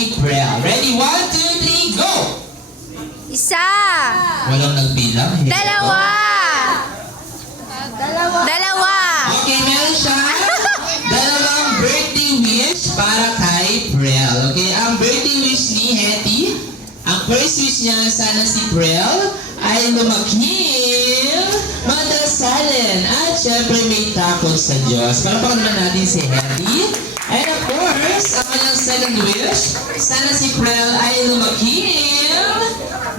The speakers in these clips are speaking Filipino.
April. Ready? 1, 2, 3, go! Isa. Walang nagbilang. Dalawa. Dalawa. Okay, meron siya dalawang birthday wish para kay Prel. Okay, ang birthday wish ni Hetty, ang first wish niya, sana si Prel ay lumaking, madasalin, at syempre may takot sa Diyos. Palapakan naman natin si Hetty. And of course, ang kanyang second wish, sana si Prel ay lumaking,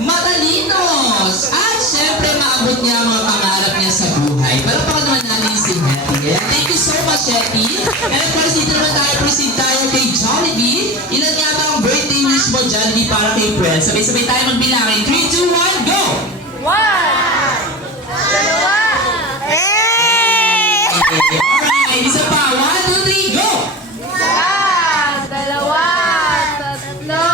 matalinos, at syempre maabot niya ang mga pangarap niya sa buhay. Palapakan naman natin si Hetty. Ayan, thank you so much, Hetty. And of course, dito naman tayo, proceed tayo kay Jollibee. Ilan nga ba ang birthday wish mo, Jollibee, para kay Prel? Sabay-sabay tayo magbilangin. 3, 2, 1, go! One. Dalawa. Eh! Alright, isa pa. 1, 2, 3, go! Isa. Dalawa. Tatlo.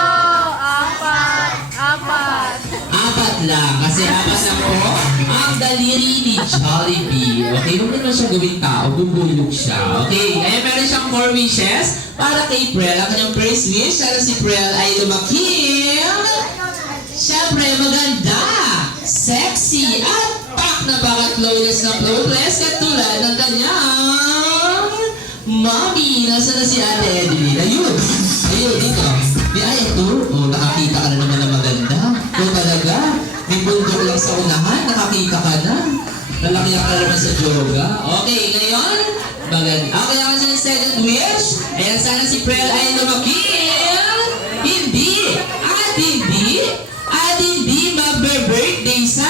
Apat. Apat lang, kasi apat lang po ang daliri ni Jollibee. Okay, huwag naman siya gawing tao, bubulog siya. Okay, kaya meron siyang 4 wishes para kay Prel. Ang kanyang first wish, sana si Prel ay lumaking, syempre maganda, sexy, at pak na bakit flawless katulad ng kanyang mommy. Nasaan na si Ate Edeline? Ayun, dito. Ay, ito. Oh, nakakita ka na naman na maganda. Oh, talaga. May bundok lang sa unahan, nakakita ka na. Nalakiyak ka naman sa yoga. Okay, ngayon, maganda. Okay, ako sa second wish. Ayan, sana si Prel ay lumaking. Hindi magbe-birthday sa...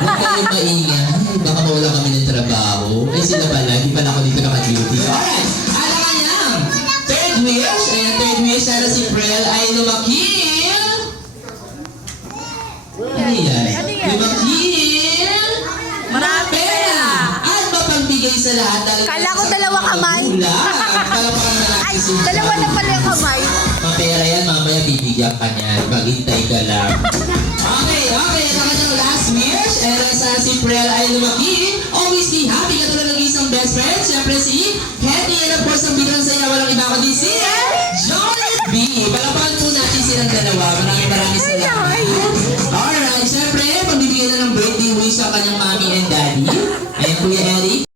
Huwag kayo maingay. Baka mawala kami ng trabaho. Ay, sila pala. Di pala ako dito naka-duty. Alright. Ano ka niyang? Third wish. Ayan, third wish. Sana si Prel ay lumaking. Ano yan? Lumaking. Marami Pera. At mapagbigay sa lahat. Kala ko dalawa kamay. Palapakan na natin Ay, si dalawa na pala yung kamay. Mapera yan, mamaya bibigyan ka niyan. Maghintay ka lang. Okay. Ito ka ng last wish. And sa si Prel ay lumaki. Always be happy. Katulad ng isang best friend. Siyempre si Hetty. And of course, ang biglang saya. Walang iba kundi si Jollibee. Palapakan po natin silang dalawa. Maraming salamat. Alright. Siyempre, pagbibigyan na ng birthday wish sa kanyang mommy and daddy.